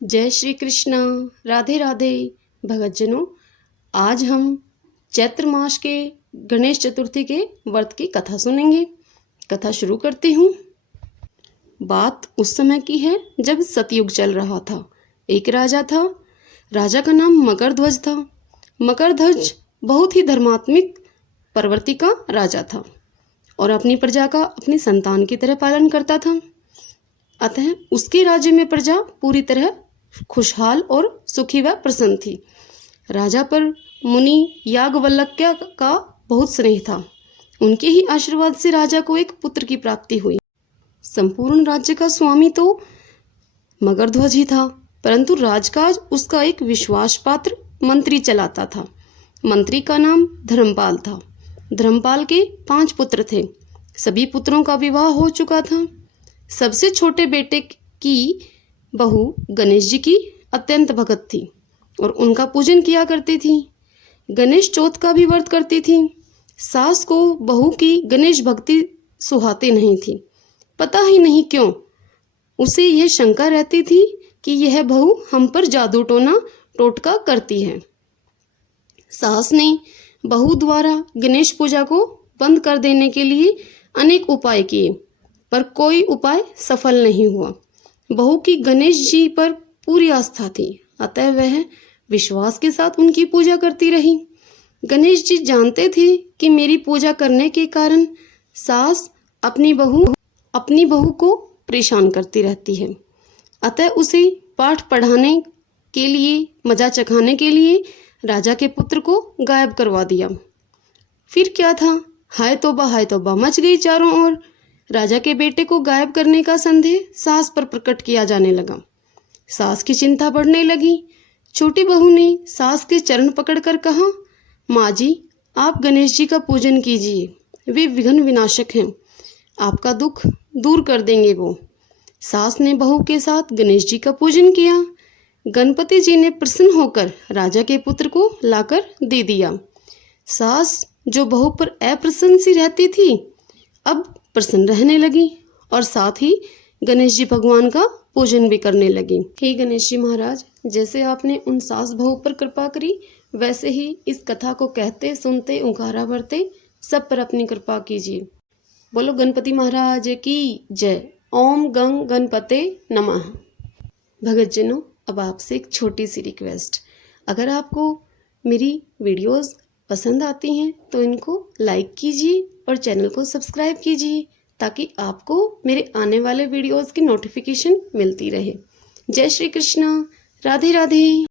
जय श्री कृष्ण। राधे राधे भगतजनों, आज हम चैत्र मास के गणेश चतुर्थी के व्रत की कथा सुनेंगे। कथा शुरू करती हूँ। बात उस समय की है जब सतयुग चल रहा था। एक राजा था। राजा का नाम मकरध्वज था। मकरध्वज बहुत ही धर्मात्मिक प्रवृत्ति का राजा था और अपनी प्रजा का अपनी संतान की तरह पालन करता था। अतः उसके राज्य में प्रजा पूरी तरह खुशहाल और सुखी व प्रसन्न थी। राजा पर मुनि याज्ञवल्क्य का बहुत स्नेह था। उनके ही आशीर्वाद से राजा को एक पुत्र की प्राप्ति हुई। संपूर्ण राज्य का स्वामी तो मकरध्वज ही था, परंतु राजकाज उसका एक विश्वास पात्र मंत्री चलाता था। मंत्री का नाम धर्मपाल था। धर्मपाल के 5 पुत्र थे। सभी पुत्रों का विवाह हो चुका था। सबसे छोटे बेटे की बहू गणेश जी की अत्यंत भगत थी और उनका पूजन किया करती थी। गणेश चौथ का भी व्रत करती थी। सास को बहू की गणेश भक्ति सुहाती नहीं थी। पता ही नहीं क्यों उसे यह शंका रहती थी कि यह बहू हम पर जादू टोना टोटका करती है। सास ने बहू द्वारा गणेश पूजा को बंद कर देने के लिए अनेक उपाय किए, पर कोई उपाय सफल नहीं हुआ। बहू की गणेश जी पर पूरी आस्था थी, अतः वह विश्वास के साथ उनकी पूजा करती रही। गणेश जी जानते थे कि मेरी पूजा करने के कारण सास अपनी बहू को परेशान करती रहती है, अतः उसे पाठ पढ़ाने के लिए, मजा चखाने के लिए राजा के पुत्र को गायब करवा दिया। फिर क्या था, हाय तौबा मच गई चारों ओर। राजा के बेटे को गायब करने का संदेह सास पर प्रकट किया जाने लगा। सास की चिंता बढ़ने लगी। छोटी बहू ने सास के चरण पकड़कर कहा, माँ जी, आप गणेश जी का पूजन कीजिए, वे विघ्न विनाशक हैं, आपका दुख दूर कर देंगे वो। सास ने बहू के साथ गणेश जी का पूजन किया। गणपति जी ने प्रसन्न होकर राजा के पुत्र को लाकर दे दिया। सास जो बहू पर अप्रसन्न सी रहती थी, अब प्रसन्न रहने लगी और साथ ही गणेश जी भगवान का पूजन भी करने लगी। हे गणेश जी महाराज, जैसे आपने उन सास बहू पर कृपा करी, वैसे ही इस कथा को कहते सुनते उंकारा भरते सब पर अपनी कृपा कीजिए। बोलो गणपति महाराज की जय। ओम गंग गणपते नमः। भगतजनों, अब आपसे एक छोटी सी रिक्वेस्ट। अगर आपको मेरी वीडियोस पसंद आती हैं तो इनको लाइक कीजिए और चैनल को सब्सक्राइब कीजिए, ताकि आपको मेरे आने वाले वीडियोस की नोटिफिकेशन मिलती रहे। जय श्री कृष्ण। राधे राधे।